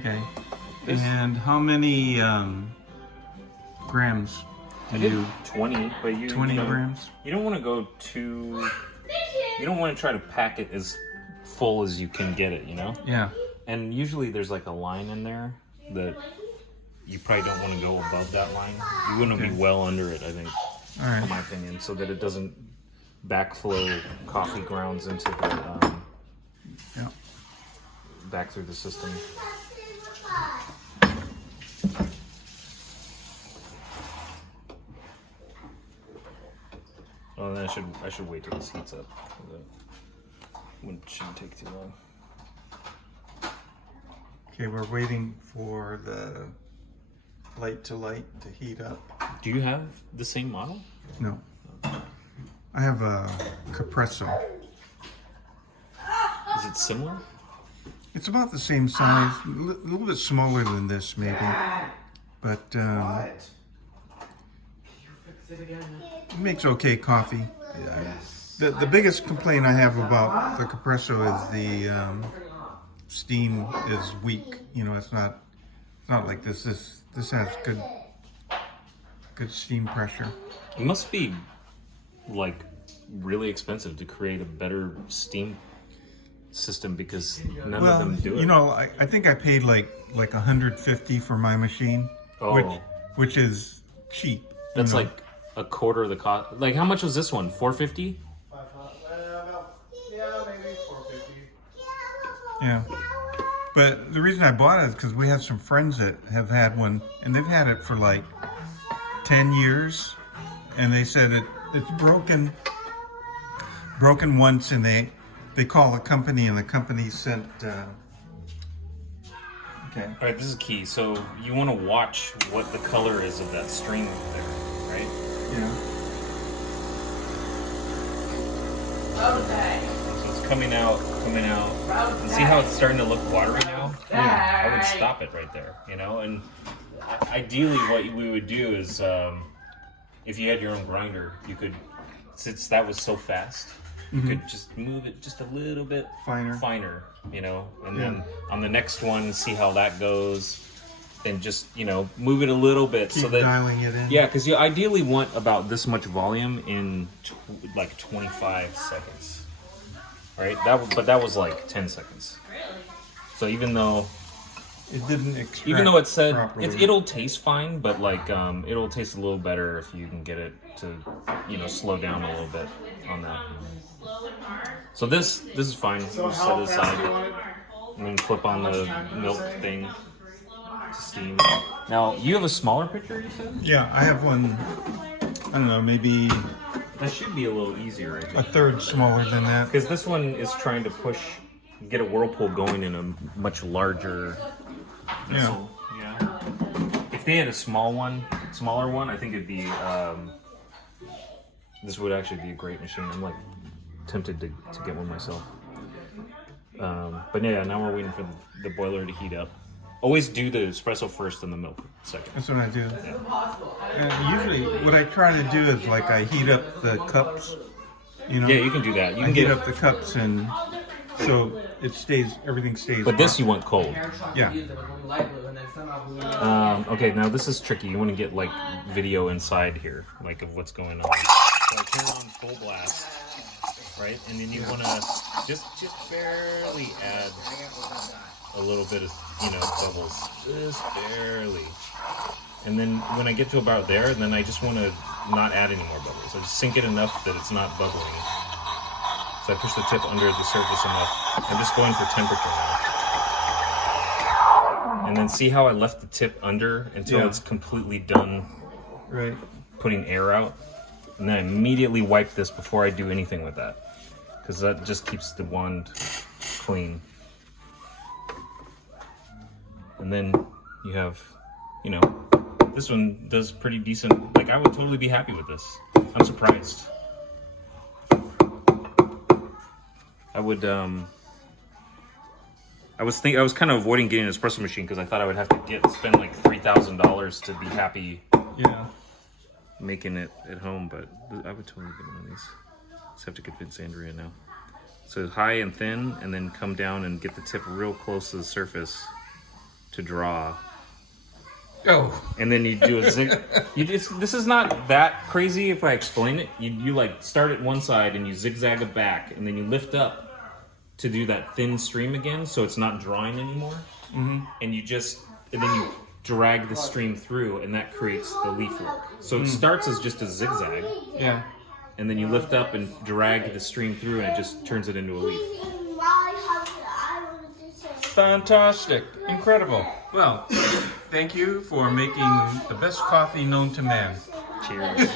Okay. And how many grams do you? 20, but you 20 you know, grams? You don't want to go too. You don't want to try to pack it as full as you can get it, you know? Yeah. And usually there's like a line in there that you probably don't want to go above that line. You want to be well under it, I think, All right. in my opinion, so that it doesn't backflow coffee grounds into the back through the system. Well, then I should wait till this heats up. It shouldn't take too long. Okay, we're waiting for the light to heat up. Do you have the same model? No. I have a Capresso. Is it similar? It's about the same size, a little bit smaller than this maybe, but it makes okay coffee. The biggest complaint I have about the Capresso is the steam is weak. You know, it's not like this. This has good steam pressure. It must be like really expensive to create a better steam system because none of them do it. You know, I think I paid like $150 for my machine, which is cheap. That's like a quarter of the cost. Like, how much was this one? $450? Yeah, maybe $450. Yeah. But the reason I bought it is because we have some friends that have had one, and they've had it for like 10 years, and they said it's broken once, and they call a company, and the company sent. Okay. All right, this is key. So you want to watch what the color is of that stream there, right? Yeah. Okay. So it's coming out. And see how it's starting to look watery now? Yeah. I would stop it right there, you know? And ideally what we would do is, if you had your own grinder, you could, since that was so fast, you could just move it just a little bit finer, you know? And then on the next one, see how that goes. And just, you know, move it a little bit. Keep so that dialing it in. Yeah, because you ideally want about this much volume in like 25 seconds. Right? But that was like 10 seconds. So even though it didn't extract it said properly. it'll taste fine, but like it'll taste a little better if you can get it to, you know, slow down a little bit on that. So this is fine. So We'll set how it fast do you aside want it? and then flip on the milk thing to steam. Now you have a smaller pitcher, you said? Yeah, I have one. I don't know, maybe That should be a little easier, I think. a third smaller than that. Because this one is trying to get a whirlpool going in a much larger vessel. Yeah. If they had a smaller one, I think it'd be. This would actually be a great machine. I'm like tempted to get one myself. But yeah, now we're waiting for the boiler to heat up. Always do the espresso first and the milk second. That's what I do. And usually, what I try to do is like I heat up the cups. You know. Yeah, you can do that. You I can heat up the cups, and so everything stays. But this you want cold. Yeah. Okay, now this is tricky. You want to get like video inside here, like of what's going on. So I turn on full blast, right? And then you want to just barely add a little bit of, you know, bubbles, just barely. And then when I get to about there, then I just want to not add any more bubbles. I just sink it enough that it's not bubbling. So I push the tip under the surface enough. I'm just going for temperature now. And then see how I left the tip under until it's completely done putting air out? And then I immediately wipe this before I do anything with that. Because that just keeps the wand clean. And then you have, you know, this one does pretty decent. Like, I would totally be happy with this. I'm surprised. I was kind of avoiding getting an espresso machine because I thought I would have to spend like $3,000 to be happy making it at home, but I would totally get one of these. Just have to convince Andrea now. So high and thin, and then come down and get the tip real close to the surface. to draw. Oh. And then you do a zig. This is not that crazy if I explain it. You like start at one side and you zigzag it back, and then you lift up to do that thin stream again, so it's not drawing anymore. Mm-hmm. And then you drag the stream through, and that creates the leaf work. So it starts as just a zigzag, Yeah. and then you lift up and drag the stream through, and it just turns it into a leaf. Fantastic. Incredible. Well, thank you for making the best coffee known to man. Cheers.